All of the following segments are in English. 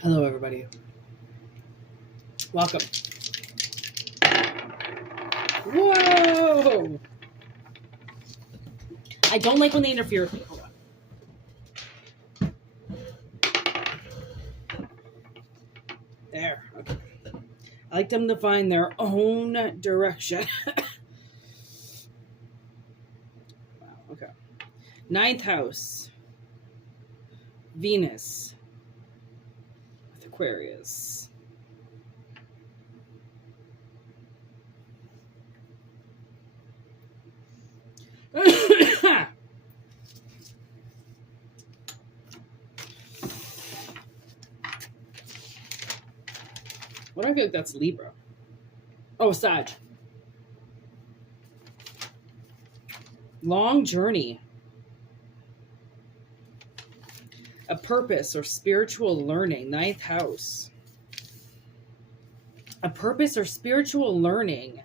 Hello, everybody. Welcome. Whoa! I don't like when they interfere with me. Hold on. There. Okay. I like them to find their own direction. Wow. Okay. Ninth house. Venus. With Aquarius. What do I feel like that's Libra? Oh, Sag. Long journey. A purpose or spiritual learning. Ninth house. A purpose or spiritual learning.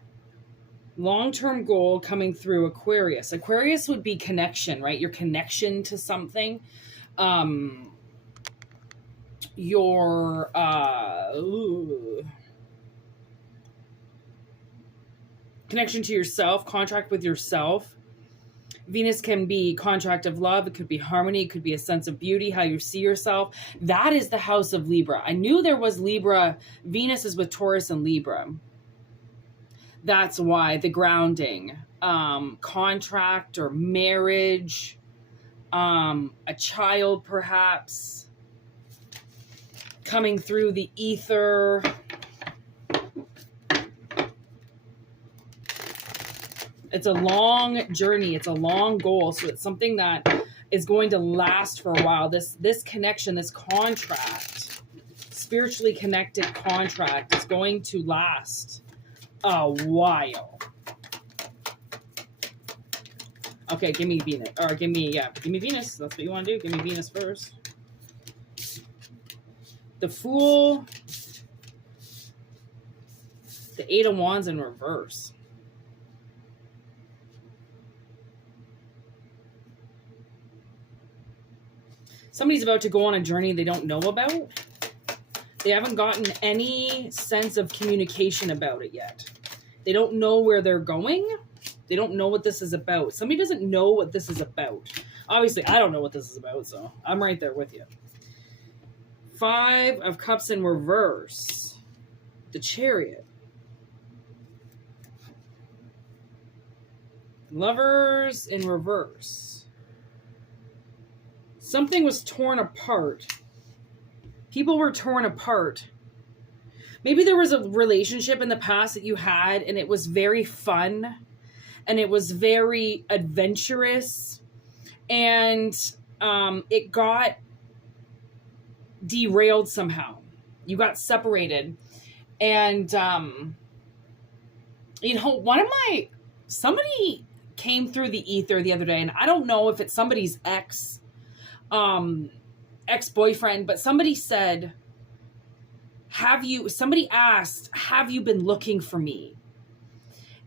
Long-term goal coming through Aquarius. Aquarius would be connection, right? Your connection to something. Your connection to yourself, contract with yourself. Venus can be contract of love. It could be harmony. It could be a sense of beauty, how you see yourself. That is the house of Libra. I knew there was Libra. Venus is with Taurus and Libra. That's why the grounding, contract or marriage, a child perhaps, coming through the ether. It's a long journey. It's a long goal. So it's something that is going to last for a while. This connection, this contract, spiritually connected contract is going to last a while. Okay, give me Venus. Or give me Venus. That's what you want to do. Give me Venus first. The Fool. The Eight of Wands in reverse. Somebody's about to go on a journey they don't know about. They haven't gotten any sense of communication about it yet. They don't know where they're going. They don't know what this is about. Somebody doesn't know what this is about. Obviously, I don't know what this is about, so I'm right there with you. Five of Cups in reverse. The Chariot. Lovers in reverse. Something was torn apart. People were torn apart. Maybe there was a relationship in the past that you had and it was very fun and it was very adventurous and it got derailed somehow. You got separated and somebody came through the ether the other day, and I don't know if it's somebody's ex-boyfriend, but somebody said, somebody asked, have you been looking for me?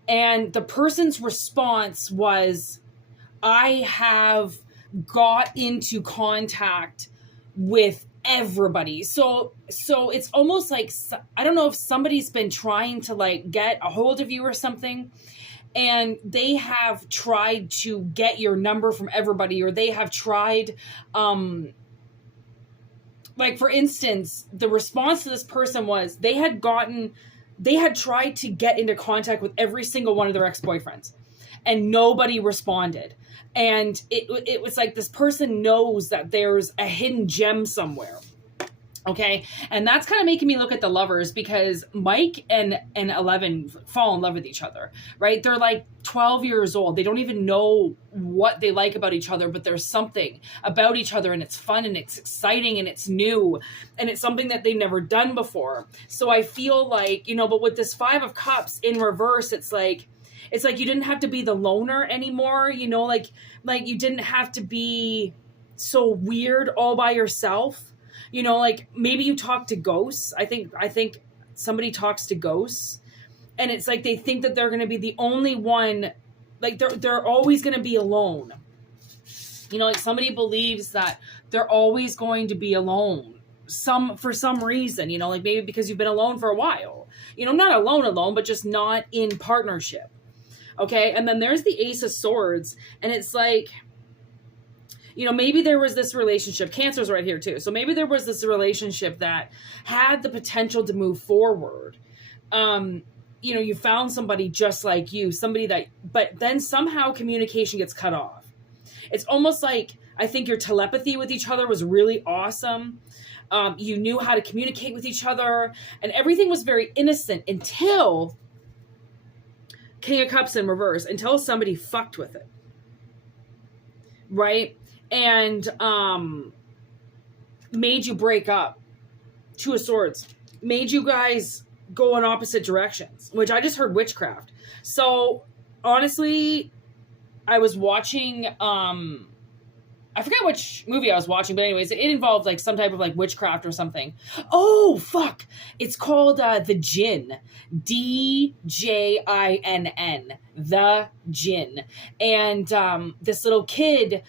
And the person's response was, I have got into contact with everybody. So it's almost like, I don't know if somebody's been trying to like get a hold of you or something, and they have tried to get your number from everybody, or they have tried, like for instance, the response to this person was they had tried to get into contact with every single one of their ex-boyfriends and nobody responded. And it was like this person knows that there's a hidden gem somewhere. Okay. And that's kind of making me look at the Lovers, because Mike and 11 fall in love with each other, right? They're like 12 years old. They don't even know what they like about each other, but there's something about each other, and it's fun and it's exciting and it's new and it's something that they've never done before. So I feel like, but with this Five of Cups in reverse, it's like you didn't have to be the loner anymore, like you didn't have to be so weird all by yourself. Like maybe you talk to ghosts. I think somebody talks to ghosts, and it's like they think that they're going to be the only one. Like they're always going to be alone. Like somebody believes that they're always going to be alone. for some reason, you know, like maybe because you've been alone for a while, you know, not alone, but just not in partnership. Okay. And then there's the Ace of Swords, and it's like, you know, maybe there was this relationship, Cancer's right here too. So maybe there was this relationship that had the potential to move forward. You know, you found somebody just like you, somebody that, but then somehow communication gets cut off. It's almost like, I think your telepathy with each other was really awesome. You knew how to communicate with each other, and everything was very innocent until King of Cups in reverse, until somebody fucked with it. Right? And made you break up. Two of Swords. Made you guys go in opposite directions, which I just heard witchcraft. So, honestly, I was watching, I forget which movie I was watching, but anyways, it involved like some type of like witchcraft or something. Oh, fuck. It's called The Djinn. D-J-I-N-N. The Djinn. And this little kid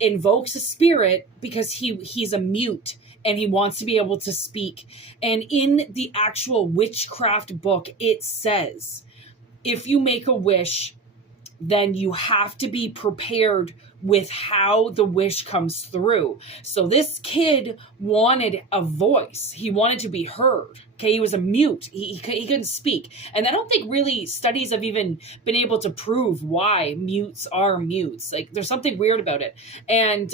invokes a spirit because he's a mute and he wants to be able to speak. And in the actual witchcraft book, it says, if you make a wish, then you have to be prepared with how the wish comes through. So this kid wanted a voice. He wanted to be heard. Okay, he was a mute. He couldn't speak. And I don't think really studies have even been able to prove why mutes are mutes. Like, there's something weird about it. And,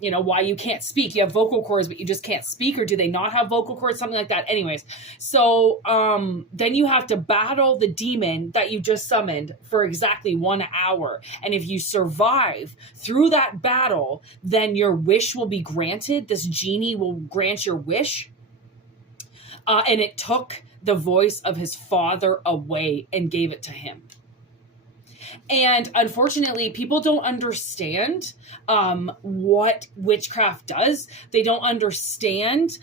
you know, why you can't speak. You have vocal cords, but you just can't speak, or do they not have vocal cords? Something like that. Anyways, so then you have to battle the demon that you just summoned for exactly 1 hour. And if you survive through that battle, then your wish will be granted. This genie will grant your wish. And it took the voice of his father away and gave it to him. And unfortunately, people don't understand what witchcraft does. They don't understand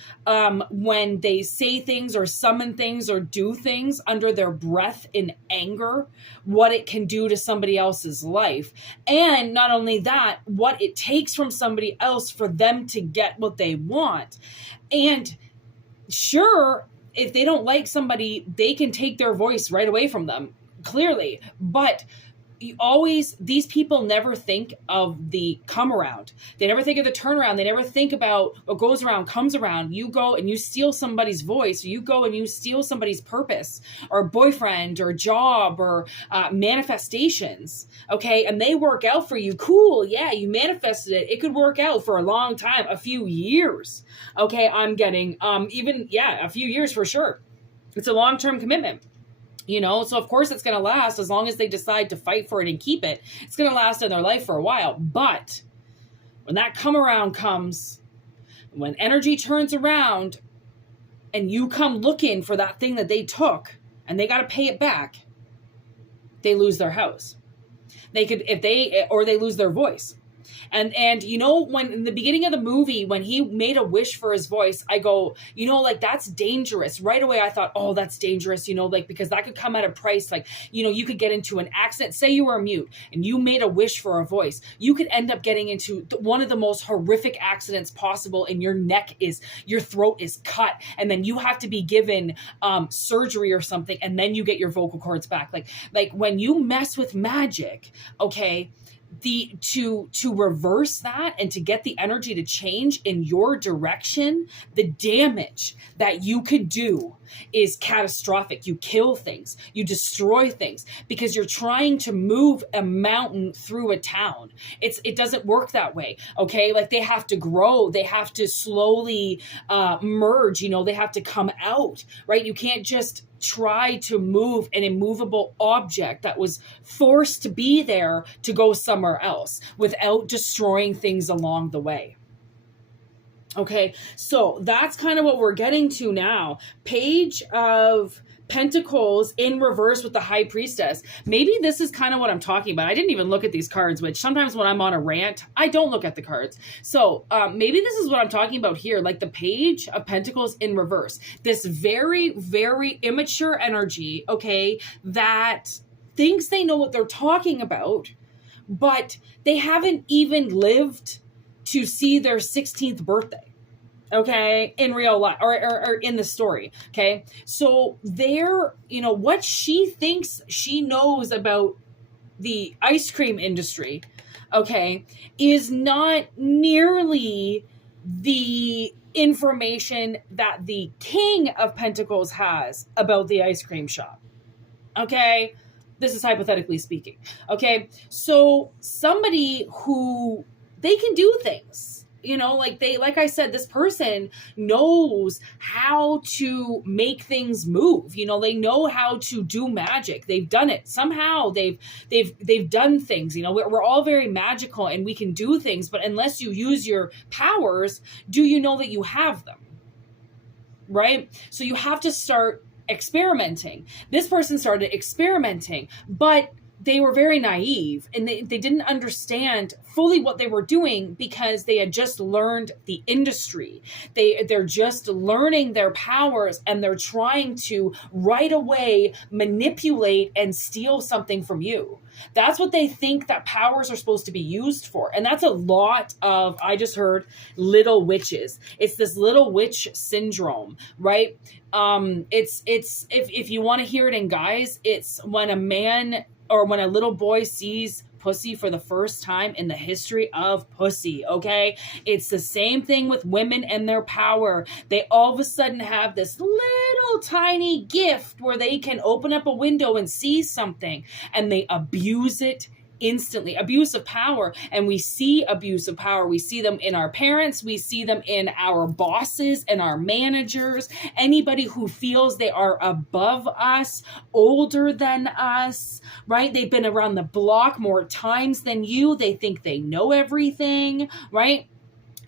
when they say things or summon things or do things under their breath in anger, what it can do to somebody else's life. And not only that, what it takes from somebody else for them to get what they want. And sure, if they don't like somebody, they can take their voice right away from them, clearly. But these people never think of the come around. They never think of the turnaround. They never think about what goes around comes around. You go and you steal somebody's voice, or you go and you steal somebody's purpose or boyfriend or job or manifestations. Okay. And they work out for you. Cool. Yeah. You manifested it. It could work out for a long time, a few years. Okay. I'm getting, a few years for sure. It's a long-term commitment. You know, so of course it's going to last as long as they decide to fight for it and keep it. It's going to last in their life for a while. But when that come around comes, when energy turns around and you come looking for that thing that they took and they got to pay it back, they lose their house. They lose their voice. And you know, when in the beginning of the movie, when he made a wish for his voice, I go, you know, like, that's dangerous. Right away, I thought, oh, that's dangerous, you know, like, because that could come at a price. Like, you know, you could get into an accident. Say you were a mute and you made a wish for a voice. You could end up getting into one of the most horrific accidents possible, and your throat is cut. And then you have to be given surgery or something. And then you get your vocal cords back. Like when you mess with magic, okay, to reverse that and to get the energy to change in your direction, the damage that you could do is catastrophic. You kill things, you destroy things, because you're trying to move a mountain through a town. It doesn't work that way. Okay. Like, they have to grow. They have to slowly merge, you know, they have to come out, right? You can't just try to move an immovable object that was forced to be there to go somewhere else without destroying things along the way. Okay, so that's kind of what we're getting to now. Page of Pentacles in reverse with the High Priestess. Maybe this is kind of what I'm talking about. I didn't even look at these cards, which sometimes when I'm on a rant, I don't look at the cards. So maybe this is what I'm talking about here, like the Page of Pentacles in reverse. This very, very immature energy, okay, that thinks they know what they're talking about, but they haven't even lived to see their 16th birthday. okay, in real life, or in the story, okay? So there, what she thinks she knows about the ice cream industry, okay, is not nearly the information that the King of Pentacles has about the ice cream shop, okay? This is hypothetically speaking, okay? So somebody who, they can do things, like I said, this person knows how to make things move. They know how to do magic. They've done it somehow. They've done things. We're all very magical and we can do things, but unless you use your powers, do you know that you have them? Right? So you have to start experimenting. This person started experimenting, but they were very naive and they didn't understand fully what they were doing because they had just learned the industry. They're just learning their powers and they're trying to right away manipulate and steal something from you. That's what they think that powers are supposed to be used for. And that's a lot of, I just heard, little witches. It's this little witch syndrome, right? It's if you want to hear it in guys, it's when a man or when a little boy sees pussy for the first time in the history of pussy, okay? It's the same thing with women and their power. They all of a sudden have this little tiny gift where they can open up a window and see something, and they abuse it instantly. Abuse of power. And we see abuse of power. We see them in our parents. We see them in our bosses and our managers. Anybody who feels they are above us, older than us, right? They've been around the block more times than you. They think they know everything, right?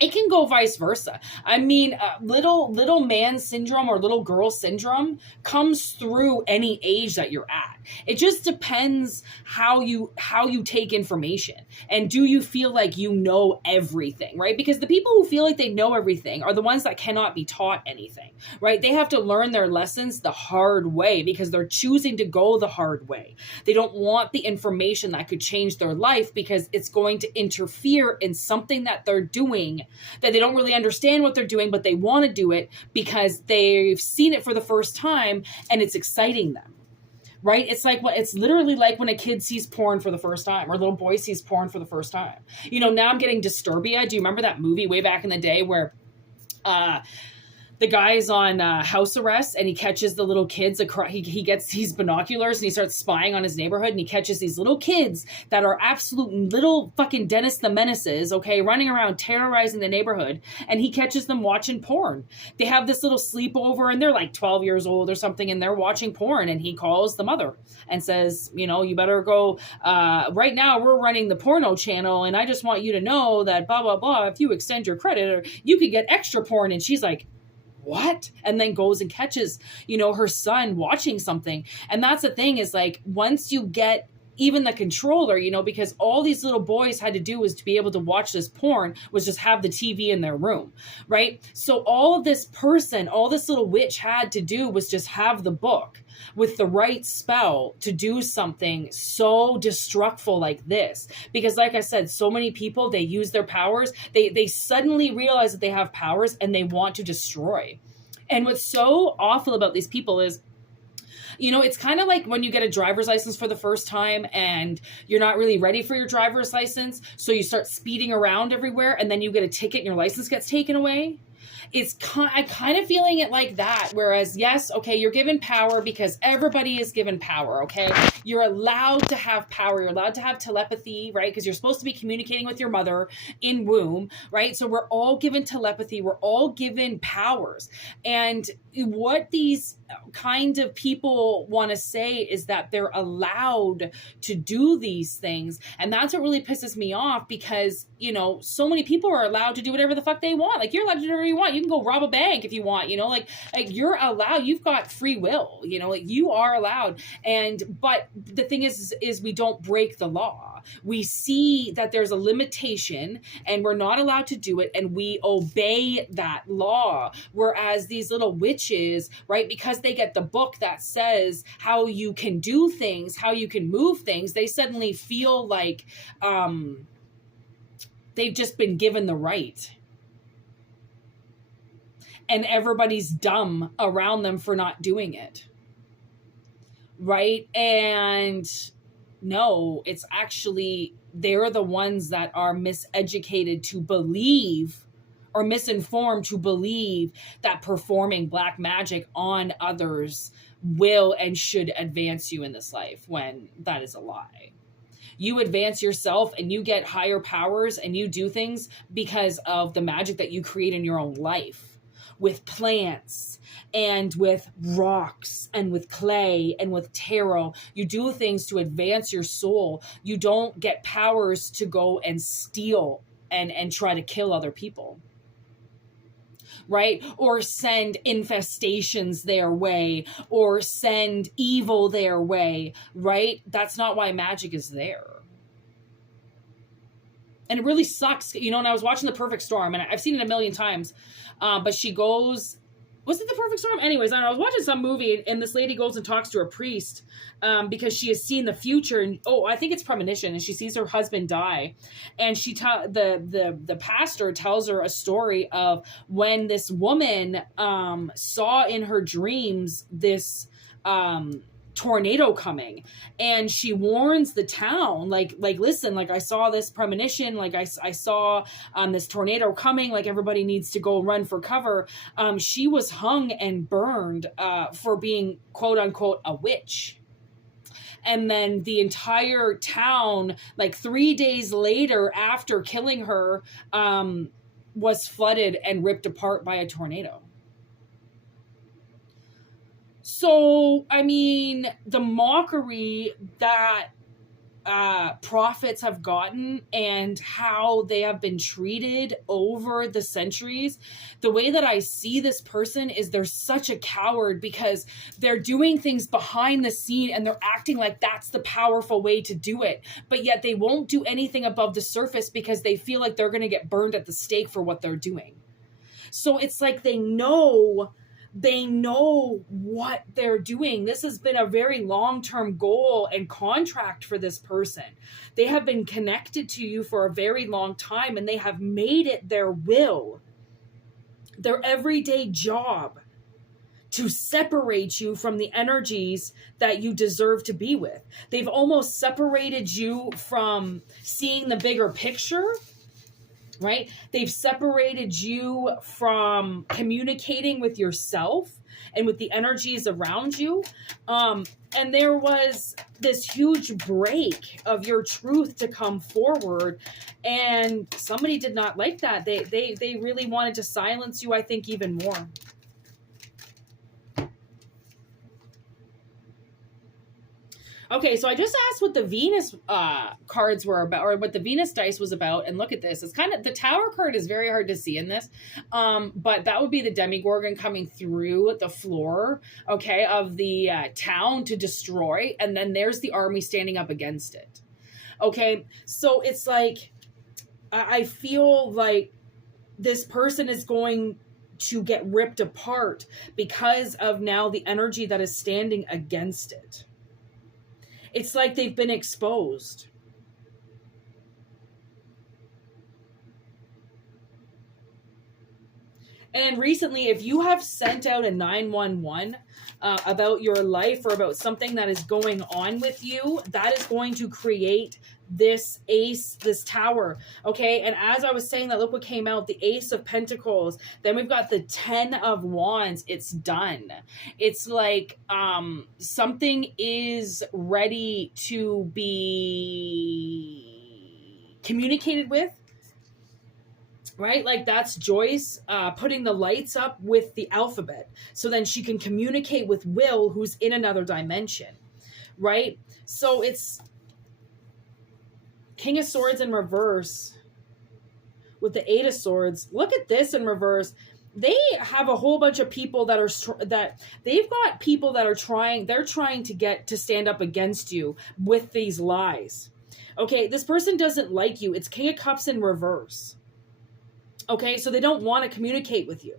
It can go vice versa. I mean, little man syndrome or little girl syndrome comes through any age that you're at. It just depends how you take information, and do you feel like you know everything, right? Because the people who feel like they know everything are the ones that cannot be taught anything, right? They have to learn their lessons the hard way because they're choosing to go the hard way. They don't want the information that could change their life because it's going to interfere in something that they're doing that they don't really understand what they're doing, but they want to do it because they've seen it for the first time and it's exciting them. Right? It's literally like when a kid sees porn for the first time, or a little boy sees porn for the first time. Now I'm getting Disturbia. Do you remember that movie way back in the day where the guy's on house arrest and he catches the little kids he gets these binoculars and he starts spying on his neighborhood, and he catches these little kids that are absolute little fucking Dennis the Menaces, okay, running around terrorizing the neighborhood, and he catches them watching porn. They have this little sleepover and they're like 12 years old or something, and they're watching porn, and he calls the mother and says, you better go, right now we're running the porno channel and I just want you to know that blah, blah, blah, if you extend your credit, or you could get extra porn. And she's like, what? And then goes and catches, her son watching something. And that's the thing, is like, once you get even the controller, because all these little boys had to do was to be able to watch this porn was just have the TV in their room, right? So all this little witch had to do was just have the book with the right spell to do something so destructful like this. Because like I said, so many people, they use their powers. They suddenly realize that they have powers and they want to destroy. And what's so awful about these people is, it's kind of like when you get a driver's license for the first time and you're not really ready for your driver's license. So you start speeding around everywhere and then you get a ticket and your license gets taken away. I'm kind of feeling it like that. Whereas, yes, okay, you're given power because everybody is given power, okay? You're allowed to have power. You're allowed to have telepathy, right? Because you're supposed to be communicating with your mother in womb, right? So we're all given telepathy. We're all given powers. And what these kind of people want to say is that they're allowed to do these things. And that's what really pisses me off, because, so many people are allowed to do whatever the fuck they want. Like, you're allowed to do whatever you want. You can go rob a bank if you want, like you're allowed. You've got free will, like you are allowed. But the thing is we don't break the law. We see that there's a limitation and we're not allowed to do it, and we obey that law. Whereas these little witches, right, because they get the book that says how you can do things, how you can move things, they suddenly feel like they've just been given the right. and everybody's dumb around them for not doing it. Right? And no, it's actually they're the ones that are miseducated to believe, or misinformed to believe, that performing black magic on others will and should advance you in this life, when that is a lie. You advance yourself and you get higher powers and you do things because of the magic that you create in your own life, with plants and with rocks and with clay and with tarot. You do things to advance your soul. You don't get powers to go and steal and try to kill other people, right? Or send infestations their way, or send evil their way, right? That's not why magic is there. And it really sucks, you know, and I was watching The Perfect Storm, and I've seen it a million times, but she goes, was it The Perfect Storm? Anyways, I don't know, I was watching some movie, and this lady goes and talks to a priest because she has seen the future, and I think it's premonition, and she sees her husband die, and the pastor tells her a story of when this woman saw in her dreams this tornado coming, and she warns the town, like listen, like I saw this premonition, like I saw this tornado coming, like everybody needs to go run for cover. She was hung and burned for being quote unquote a witch. And then the entire town, like 3 days later after killing her, was flooded and ripped apart by a tornado. So, I mean, the mockery that prophets have gotten and how they have been treated over the centuries, the way that I see this person is they're such a coward, because they're doing things behind the scene and they're acting like that's the powerful way to do it. But yet they won't do anything above the surface because they feel like they're going to get burned at the stake for what they're doing. So it's like they know what they're doing. This has been a very long-term goal and contract for this person. They have been connected to you for a very long time, and they have made it their will, their everyday job, to separate you from the energies that you deserve to be with. They've almost separated you from seeing the bigger picture, right? They've separated you from communicating with yourself and with the energies around you. And there was this huge break of your truth to come forward. And somebody did not like that. They really wanted to silence you, I think, even more. Okay, so I just asked what the Venus cards were about, or what the Venus dice was about, and look at this. It's kind of, the Tower card is very hard to see in this, but that would be the Demigorgon coming through the floor, okay, of the town to destroy, and then there's the army standing up against it. Okay, so it's like, I feel like this person is going to get ripped apart because of now the energy that is standing against it. It's like they've been exposed. And recently, if you have sent out a 911 about your life or about something that is going on with you, that is going to create this ace, this tower, okay? And as I was saying that, look what came out, the Ace of Pentacles. Then we've got the 10 of Wands. It's done. It's like something is ready to be communicated with, right? Like that's Joyce putting the lights up with the alphabet. So then she can communicate with Will, who's in another dimension, right? So it's King of Swords in reverse with the Eight of Swords. Look at this in reverse. They have a whole bunch of people that are they've got people that are trying to get to stand up against you with these lies. Okay, this person doesn't like you. It's King of Cups in reverse. Okay, so they don't want to communicate with you.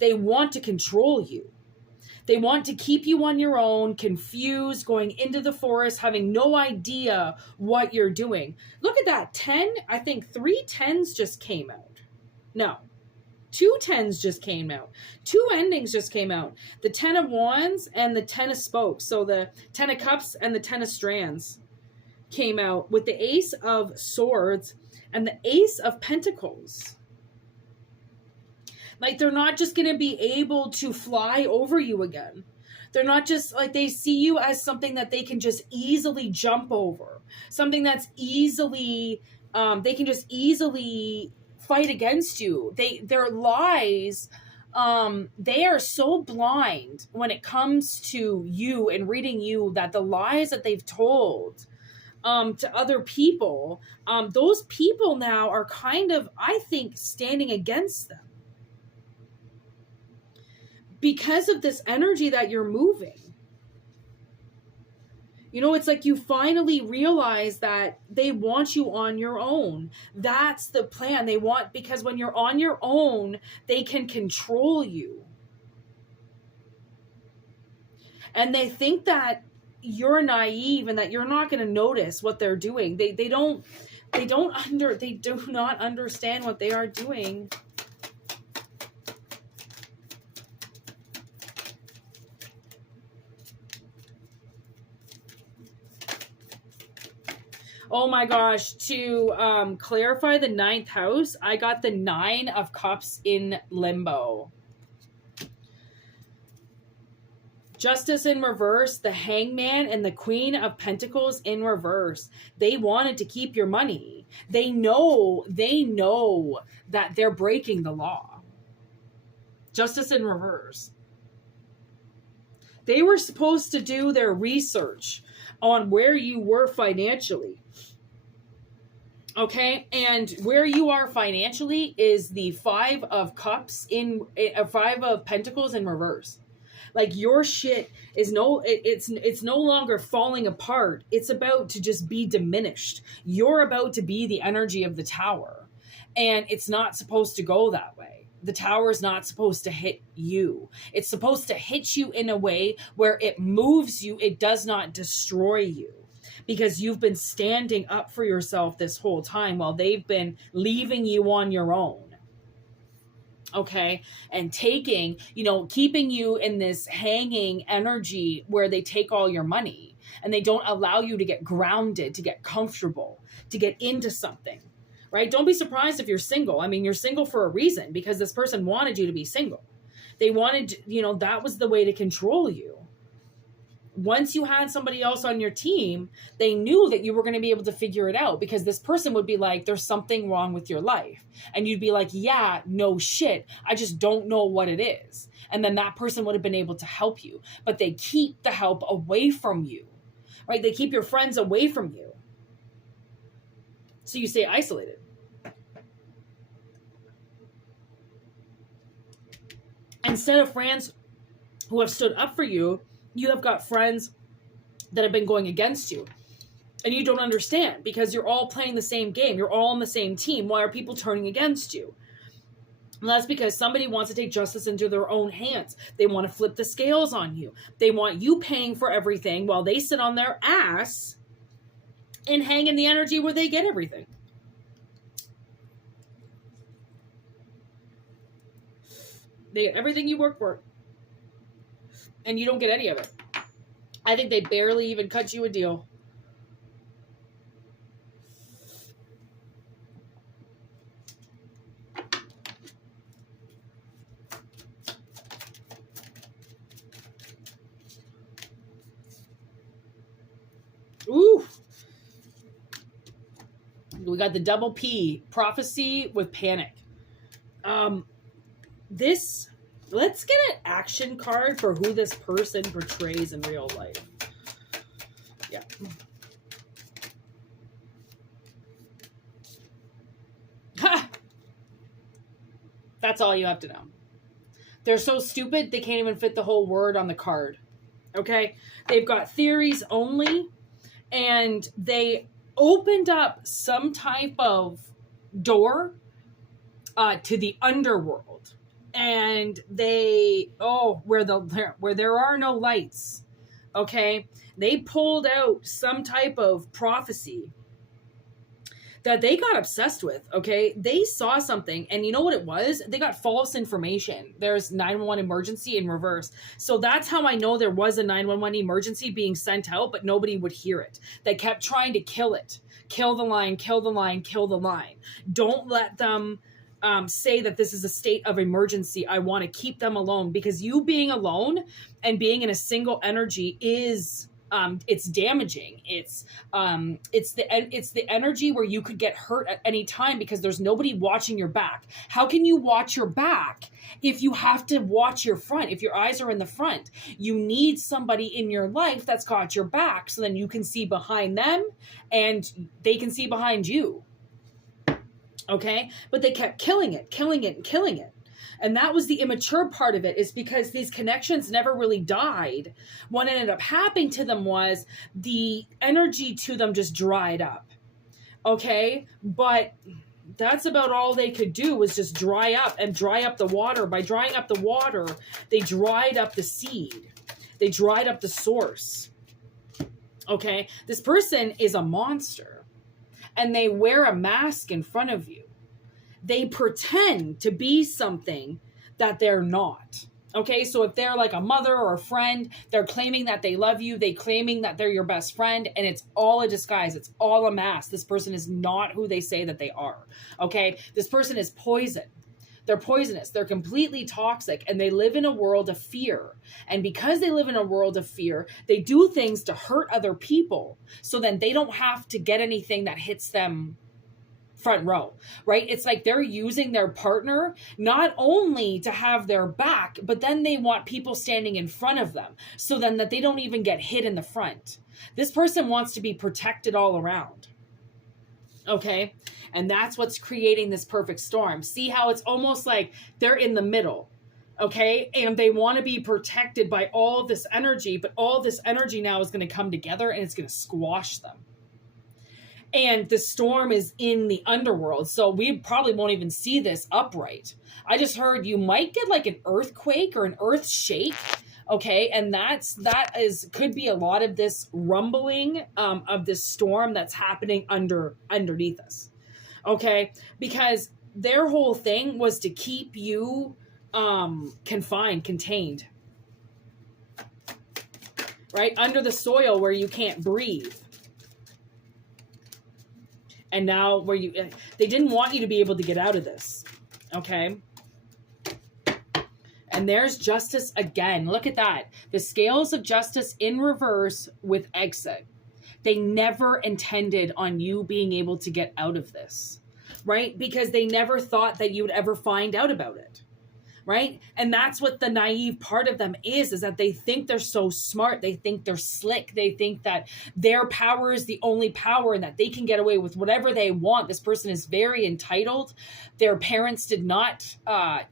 They want to control you. They want to keep you on your own, confused, going into the forest, having no idea what you're doing. Look at that. 10, I think 3 10s just came out. No. Two tens just came out. Two endings just came out. The 10 of Wands and the 10 of Spokes. So the 10 of Cups and the 10 of Strands came out with the Ace of Swords and the Ace of Pentacles. Like, they're not just going to be able to fly over you again. They're not just like, they see you as something that they can just easily jump over. Something that's easily, they can just easily fight against you. Their lies, they are so blind when it comes to you and reading you, that the lies that they've told to other people, those people now are kind of, I think, standing against them. Because of this energy that you're moving. You know, it's like you finally realize that they want you on your own. That's the plan. They want, because when you're on your own, they can control you. And they think that you're naive and that you're not going to notice what they're doing. They do not understand what they are doing. Oh my gosh, to clarify the 9th house, I got the 9 of Cups in limbo. Justice in reverse, the Hangman, and the Queen of Pentacles in reverse. They wanted to keep your money. They know that they're breaking the law. Justice in reverse. They were supposed to do their research on where you were financially. Okay, and where you are financially is the 5 of Cups in 5 of Pentacles in reverse. Like, your shit is it's no longer falling apart. It's about to just be diminished. You're about to be the energy of the Tower, and it's not supposed to go that way. The Tower is not supposed to hit you. It's supposed to hit you in a way where it moves you. It does not destroy you. Because you've been standing up for yourself this whole time while they've been leaving you on your own. Okay? And taking, keeping you in this hanging energy where they take all your money and they don't allow you to get grounded, to get comfortable, to get into something. Right? Don't be surprised if you're single. I mean, you're single for a reason, because this person wanted you to be single. They wanted, that was the way to control you. Once you had somebody else on your team, they knew that you were going to be able to figure it out, because this person would be like, there's something wrong with your life. And you'd be like, yeah, no shit. I just don't know what it is. And then that person would have been able to help you. But they keep the help away from you, right? They keep your friends away from you. So you stay isolated. Instead of friends who have stood up for you, you have got friends that have been going against you. And you don't understand, because you're all playing the same game. You're all on the same team. Why are people turning against you? And that's because somebody wants to take justice into their own hands. They want to flip the scales on you. They want you paying for everything while they sit on their ass and hang in the energy where they get everything. They get everything you work for. And you don't get any of it. I think they barely even cut you a deal. Ooh. We got the double P. Prophecy with panic. Let's get an action card for who this person portrays in real life. Yeah. Ha! That's all you have to know. They're so stupid, they can't even fit the whole word on the card. Okay? They've got theories only, and they opened up some type of door to the underworld. And where there are no lights, okay? They pulled out some type of prophecy that they got obsessed with, okay? They saw something, and you know what it was? They got false information. There's 911 emergency in reverse. So that's how I know there was a 911 emergency being sent out, but nobody would hear it. They kept trying to kill it. Kill the line, kill the line, kill the line. Don't let them say that this is a state of emergency. I want to keep them alone, because you being alone and being in a single energy is... it's damaging. It's the energy where you could get hurt at any time because there's nobody watching your back. How can you watch your back if you have to watch your front? If your eyes are in the front, you need somebody in your life that's got your back, so then you can see behind them and they can see behind you. Okay, but they kept killing it. And that was the immature part of it, is because these connections never really died. What ended up happening to them was the energy to them just dried up. Okay? But that's about all they could do, was just dry up the water. By drying up the water, they dried up the seed. They dried up the source. Okay? This person is a monster. And they wear a mask in front of you. They pretend to be something that they're not. Okay, so if they're like a mother or a friend, they're claiming that they love you. They claiming that they're your best friend, and it's all a disguise. It's all a mask. This person is not who they say that they are. Okay, this person is poison. They're poisonous. They're completely toxic, and they live in a world of fear. And because they live in a world of fear, they do things to hurt other people, so then they don't have to get anything that hits them front row, right? It's like they're using their partner not only to have their back, but then they want people standing in front of them, so then that they don't even get hit in the front. This person wants to be protected all around. Okay? And that's what's creating this perfect storm. See how it's almost like they're in the middle. Okay? And they want to be protected by all this energy, but all this energy now is going to come together and it's going to squash them. And the storm is in the underworld, so we probably won't even see this upright. I just heard you might get like an earthquake or an earth shake, okay? And that could be a lot of this rumbling of this storm that's happening underneath us, okay? Because their whole thing was to keep you contained, right? Under the soil where you can't breathe. And now they didn't want you to be able to get out of this. Okay. And there's justice again. Look at that. The scales of justice in reverse with exit. They never intended on you being able to get out of this, right? Because they never thought that you would ever find out about it. Right? And that's what the naive part of them is that they think they're so smart. They think they're slick. They think that their power is the only power and that they can get away with whatever they want. This person is very entitled. Their parents did not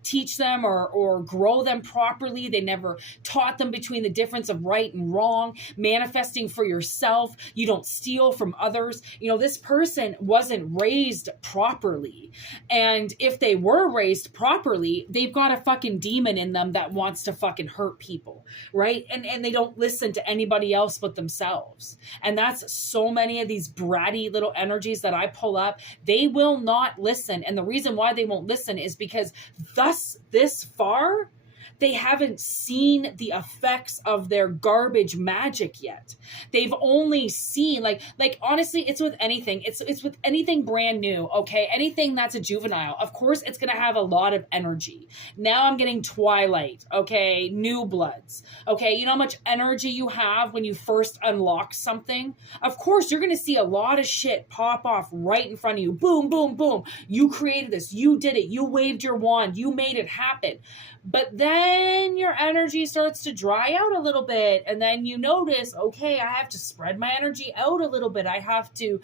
teach them or grow them properly. They never taught them between the difference of right and wrong, manifesting for yourself. You don't steal from others. You know, this person wasn't raised properly. And if they were raised properly, they've got a fucking demon in them that wants to fucking hurt people, right? And they don't listen to anybody else but themselves. And that's so many of these bratty little energies that I pull up. They will not listen. And the reason why they won't listen is because this far, they haven't seen the effects of their garbage magic yet. They've only seen like honestly, it's with anything. It's with anything brand new, okay? Anything that's a juvenile. Of course, it's going to have a lot of energy. Now I'm getting Twilight, okay? New Bloods, okay? You know how much energy you have when you first unlock something? Of course, you're going to see a lot of shit pop off right in front of you. Boom, boom, boom. You created this. You did it. You waved your wand. You made it happen. But then your energy starts to dry out a little bit. And then you notice, okay, I have to spread my energy out a little bit. I have to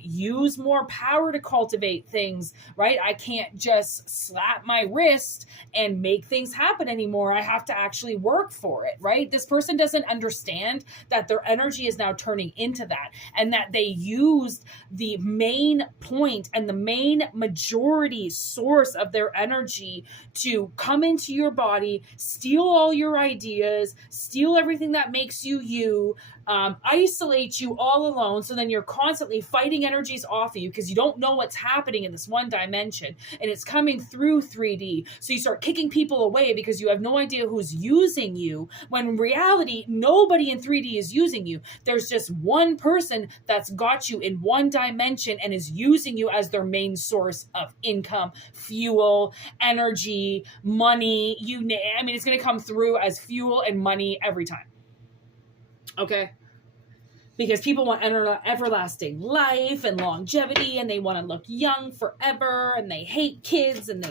use more power to cultivate things, right? I can't just slap my wrist and make things happen anymore. I have to actually work for it, right? This person doesn't understand that their energy is now turning into that, and that they used the main point and the main majority source of their energy to come into your body, steal all your ideas, steal everything that makes you you, isolate you all alone. So then you're constantly fighting energies off of you because you don't know what's happening in this one dimension, and it's coming through 3D. So you start kicking people away because you have no idea who's using you, when in reality, nobody in 3D is using you. There's just one person that's got you in one dimension and is using you as their main source of income, fuel, energy, money. I mean, it's going to come through as fuel and money every time. Okay? Because people want everlasting life and longevity, and they want to look young forever, and they hate kids, and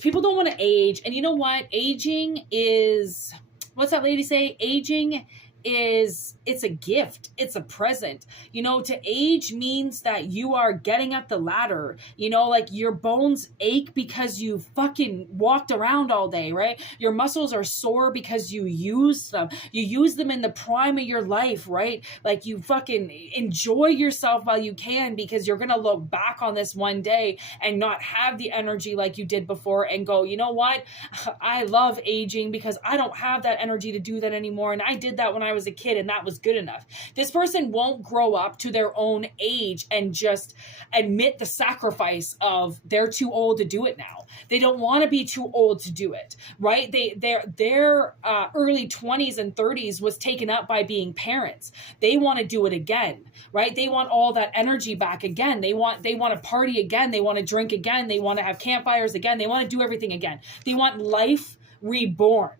people don't want to age. And you know what? Aging is, what's that lady say? Aging is, it's a gift. It's a present. You know, to age means that you are getting up the ladder. You know, like your bones ache because you fucking walked around all day, right? Your muscles are sore because you used them. You use them in the prime of your life, right? Like you fucking enjoy yourself while you can, because you're going to look back on this one day and not have the energy like you did before and go, you know what? I love aging because I don't have that energy to do that anymore. And I did that when I was a kid, and that was good enough. This person won't grow up to their own age and just admit the sacrifice of they're too old to do it now. They don't want to be too old to do it, right? Their early 20s and 30s was taken up by being parents. They want to do it again, right? They want all that energy back again. They want to party again. They want to drink again. They want to have campfires again. They want to do everything again. They want life reborn.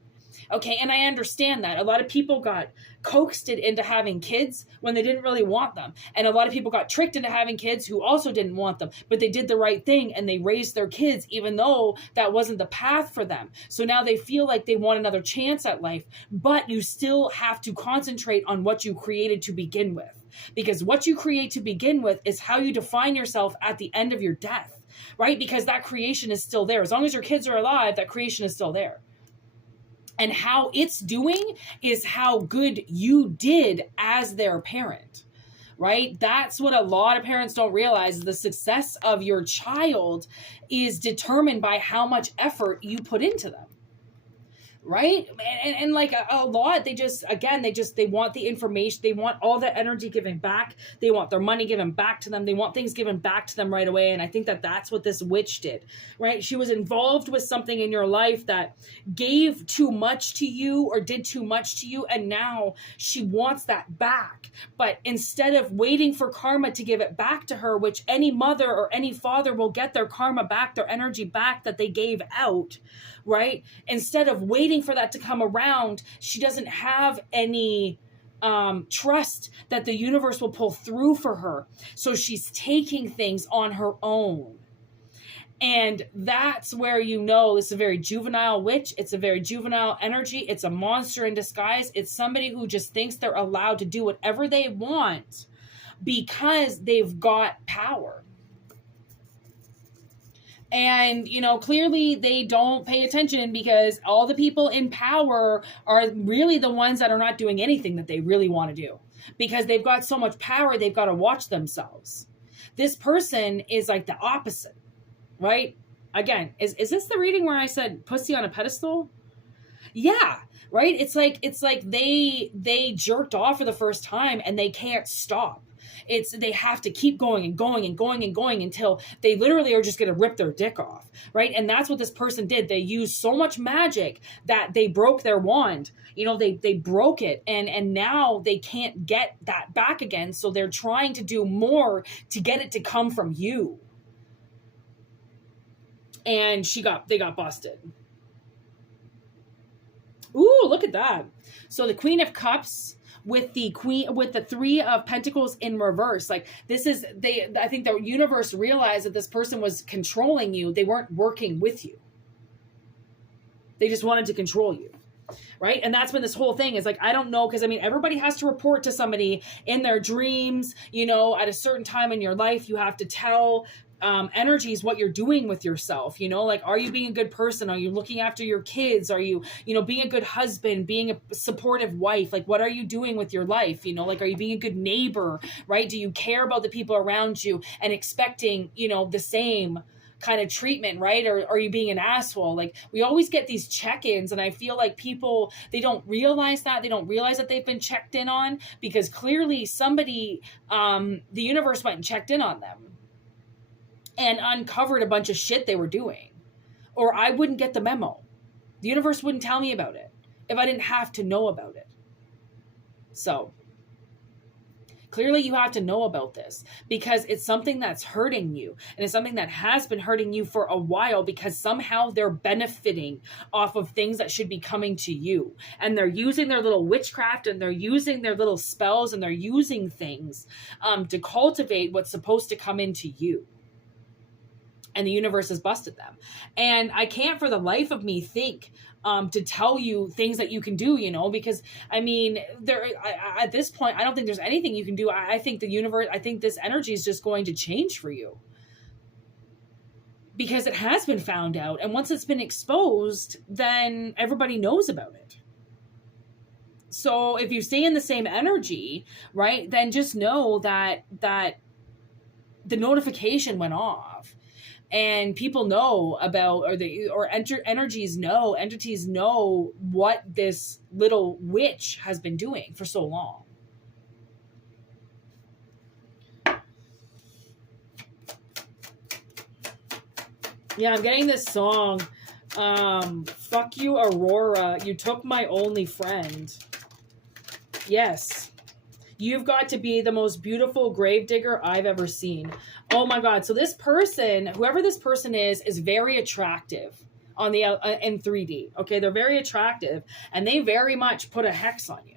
Okay, and I understand that. A lot of people got coaxed into having kids when they didn't really want them. And a lot of people got tricked into having kids who also didn't want them. But they did the right thing and they raised their kids even though that wasn't the path for them. So now they feel like they want another chance at life. But you still have to concentrate on what you created to begin with. Because what you create to begin with is how you define yourself at the end of your death. Right? Because that creation is still there. As long as your kids are alive, that creation is still there. And how it's doing is how good you did as their parent, right? That's what a lot of parents don't realize. The success of your child is determined by how much effort you put into them. Right? And like a lot, they want the information. They want all that energy given back. They want their money given back to them. They want things given back to them right away. And I think that that's what this witch did, right? She was involved with something in your life that gave too much to you or did too much to you. And now she wants that back. But instead of waiting for karma to give it back to her, which any mother or any father will get their karma back, their energy back that they gave out, right? Instead of waiting for that to come around, she doesn't have any trust that the universe will pull through for her. So she's taking things on her own. And that's where you know it's a very juvenile witch. It's a very juvenile energy. It's a monster in disguise. It's somebody who just thinks they're allowed to do whatever they want because they've got power. And, you know, clearly they don't pay attention because all the people in power are really the ones that are not doing anything that they really want to do. Because they've got so much power, they've got to watch themselves. This person is like the opposite, right? Again, is this the reading where I said pussy on a pedestal? Yeah, right? It's like they jerked off for the first time and they can't stop. They have to keep going and going and going and going until they literally are just going to rip their dick off, right? And that's what this person did. They used so much magic that they broke their wand. You know, they broke it, and now they can't get that back again. So they're trying to do more to get it to come from you. And they got busted. Ooh, look at that. So the Queen of Cups with the Three of Pentacles in reverse. Like I think the universe realized that this person was controlling you. They weren't working with you. They just wanted to control you. Right? And that's been this whole thing is like, I don't know. Cause I mean, everybody has to report to somebody in their dreams, you know, at a certain time in your life, you have to tell energies what you're doing with yourself. You know, like, are you being a good person? Are you looking after your kids? Are you, being a good husband, being a supportive wife? Like, what are you doing with your life? You know, like, are you being a good neighbor, right? Do you care about the people around you and expecting, the same kind of treatment, right? Or are you being an asshole? Like, we always get these check-ins, and I feel like people, they don't realize that. They don't realize that they've been checked in on, because clearly somebody, the universe went and checked in on them and uncovered a bunch of shit they were doing. Or I wouldn't get the memo. The universe wouldn't tell me about it if I didn't have to know about it. So clearly you have to know about this, because it's something that's hurting you, and it's something that has been hurting you for a while, because somehow they're benefiting off of things that should be coming to you. And they're using their little witchcraft, and they're using their little spells, and they're using things to cultivate what's supposed to come into you. And the universe has busted them. And I can't for the life of me think to tell you things that you can do, because I mean, at this point, I don't think there's anything you can do. I think the universe, I think this energy is just going to change for you, because it has been found out. And once it's been exposed, then everybody knows about it. So if you stay in the same energy, right, then just know that the notification went off. And people know about, entities know what this little witch has been doing for so long. Yeah, I'm getting this song. Fuck you, Aurora. You took my only friend. Yes. You've got to be the most beautiful gravedigger I've ever seen. Oh my God. So this person, whoever this person is very attractive on the in 3D. Okay. They're very attractive, and they very much put a hex on you.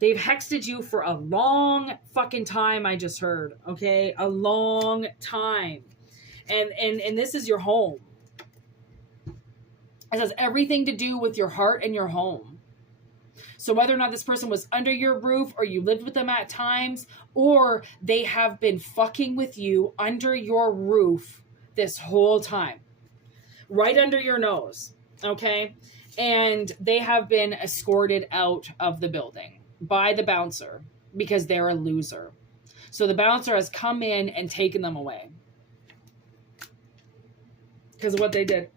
They've hexed you for a long fucking time. I just heard. Okay. A long time. And this is your home. It has everything to do with your heart and your home. So whether or not this person was under your roof, or you lived with them at times, or they have been fucking with you under your roof this whole time, right under your nose, okay? And they have been escorted out of the building by the bouncer because they're a loser. So the bouncer has come in and taken them away because of what they did.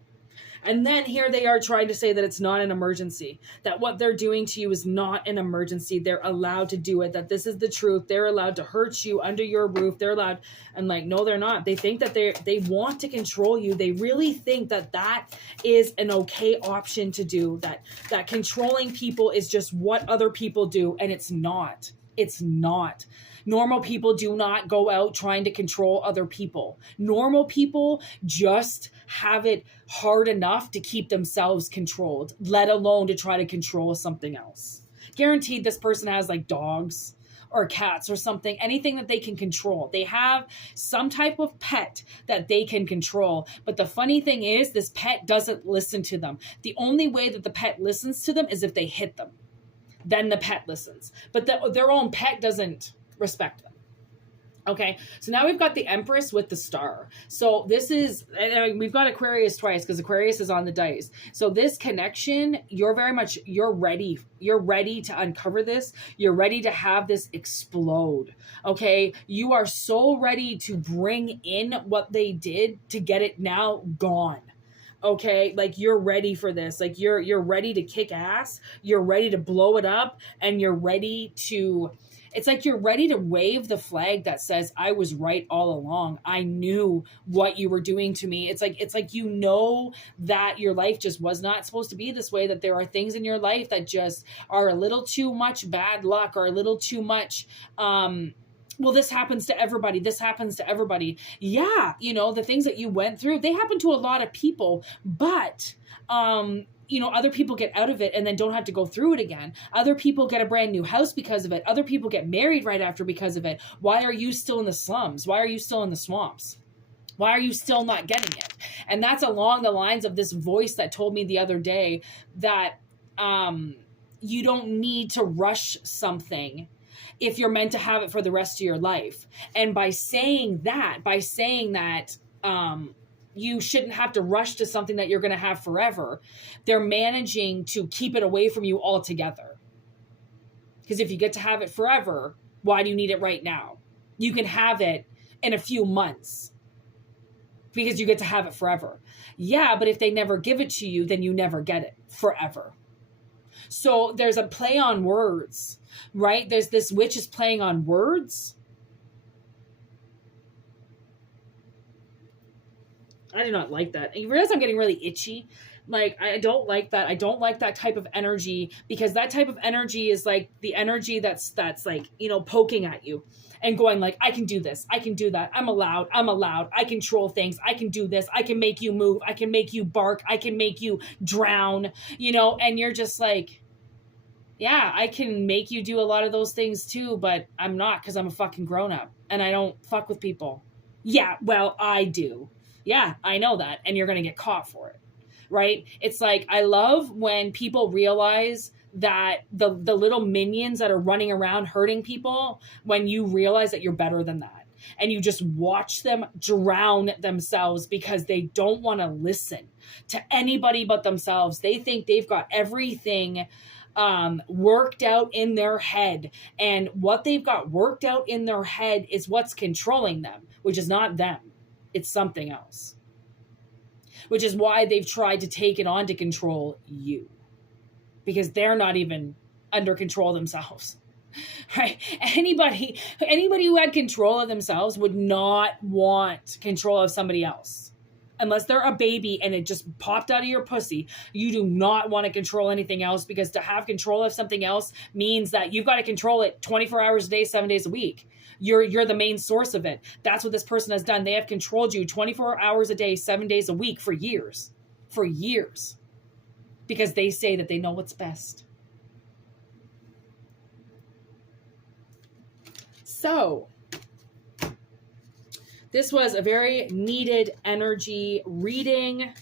And then here they are trying to say that it's not an emergency, that what they're doing to you is not an emergency. They're allowed to do it, that this is the truth. They're allowed to hurt you under your roof. They're allowed. And like, no, they're not. They think that they want to control you. They really think that that is an okay option to do, that controlling people is just what other people do. And it's not. It's not. Normal people do not go out trying to control other people. Normal people just have it hard enough to keep themselves controlled, let alone to try to control something else. Guaranteed this person has like dogs or cats or something, anything that they can control. They have some type of pet that they can control. But the funny thing is, this pet doesn't listen to them. The only way that the pet listens to them is if they hit them. Then the pet listens. But their own pet doesn't respect them. Okay, so now we've got the Empress with the star. So this is, and we've got Aquarius twice because Aquarius is on the dice. So this connection, you're ready to uncover this. You're ready to have this explode. Okay, you are so ready to bring in what they did to get it now gone. Okay, like you're ready for this. Like you're ready to kick ass. You're ready to blow it up, and you're ready to. It's like you're ready to wave the flag that says, I was right all along. I knew what you were doing to me. It's like you know that your life just was not supposed to be this way, that there are things in your life that just are a little too much bad luck, or a little too much, well, this happens to everybody. This happens to everybody. Yeah, the things that you went through, they happen to a lot of people, but other people get out of it and then don't have to go through it again. Other people get a brand new house because of it. Other people get married right after because of it. Why are you still in the slums? Why are you still in the swamps? Why are you still not getting it? And that's along the lines of this voice that told me the other day that you don't need to rush something if you're meant to have it for the rest of your life. And by saying that, you shouldn't have to rush to something that you're going to have forever, they're managing to keep it away from you altogether. Because if you get to have it forever, why do you need it right now? You can have it in a few months. because you get to have it forever. Yeah, but if they never give it to you, then you never get it forever. So there's a play on words, right? There's this witch is playing on words. I do not like that. And you realize I'm getting really itchy. Like, I don't like that. I don't like that type of energy, because that type of energy is like the energy that's like, you know, poking at you and going like, I can do this. I can do that. I'm allowed. I control things. I can do this. I can make you move. I can make you bark. I can make you drown, you know, and you're just like, yeah, I can make you do a lot of those things too, but I'm not, because I'm a fucking grown up and I don't fuck with people. Yeah, well, I do. Yeah, I know that. And you're going to get caught for it, right? It's like, I love when people realize that the little minions that are running around hurting people, when you realize that you're better than that. And you just watch them drown themselves because they don't want to listen to anybody but themselves. They think they've got everything worked out in their head. And what they've got worked out in their head is what's controlling them, which is not them. It's something else. Which is why they've tried to take it on to control you. Because they're not even under control themselves. Right? Anybody who had control of themselves would not want control of somebody else. Unless they're a baby and it just popped out of your pussy, you do not want to control anything else, because to have control of something else means that you've got to control it 24 hours a day, 7 days a week. You're the main source of it. That's what this person has done. They have controlled you 24 hours a day, 7 days a week for years. For years. Because they say that they know what's best. So, this was a very needed energy reading.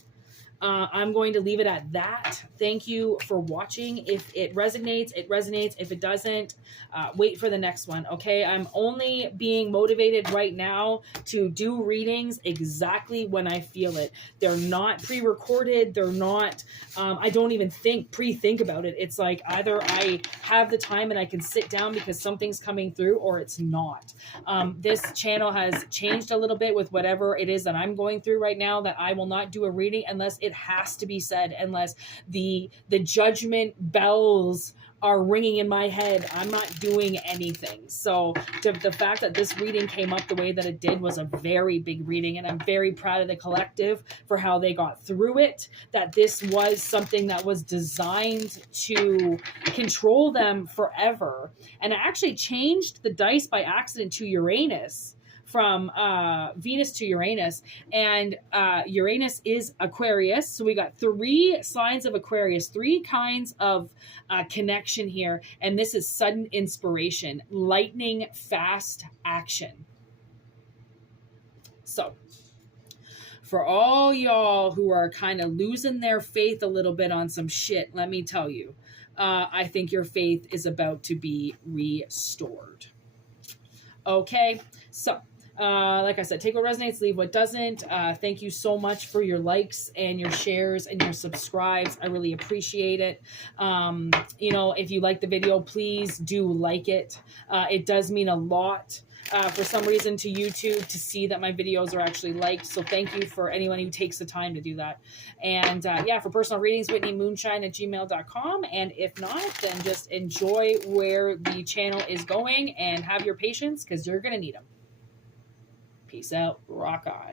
I'm going to leave it at that. Thank you for watching. If it resonates, it resonates. If it doesn't, wait for the next one, okay? I'm only being motivated right now to do readings exactly when I feel it. They're not pre-recorded. They're not, I don't even pre-think about it. It's like either I have the time and I can sit down because something's coming through, or it's not. This channel has changed a little bit with whatever it is that I'm going through right now, that I will not do a reading unless it has to be said, unless the judgment bells are ringing in my head. I'm not doing anything. So the fact that this reading came up the way that it did was a very big reading, and I'm very proud of the collective for how they got through it, that this was something that was designed to control them forever. And I actually changed the dice by accident to Uranus, from Venus to Uranus, and Uranus is Aquarius. So we got 3 signs of Aquarius, 3 kinds of connection here. And this is sudden inspiration, lightning fast action. So for all y'all who are kind of losing their faith a little bit on some shit, let me tell you, I think your faith is about to be restored. Okay, so like I said, take what resonates, leave what doesn't. Thank you so much for your likes and your shares and your subscribes. I really appreciate it. You know, if you like the video, please do like it. It does mean a lot for some reason to YouTube to see that my videos are actually liked. So thank you for anyone who takes the time to do that. And yeah, for personal readings, whitneymoonshine@gmail.com. And if not, then just enjoy where the channel is going and have your patience, because you're going to need them. Peace out. Rock on.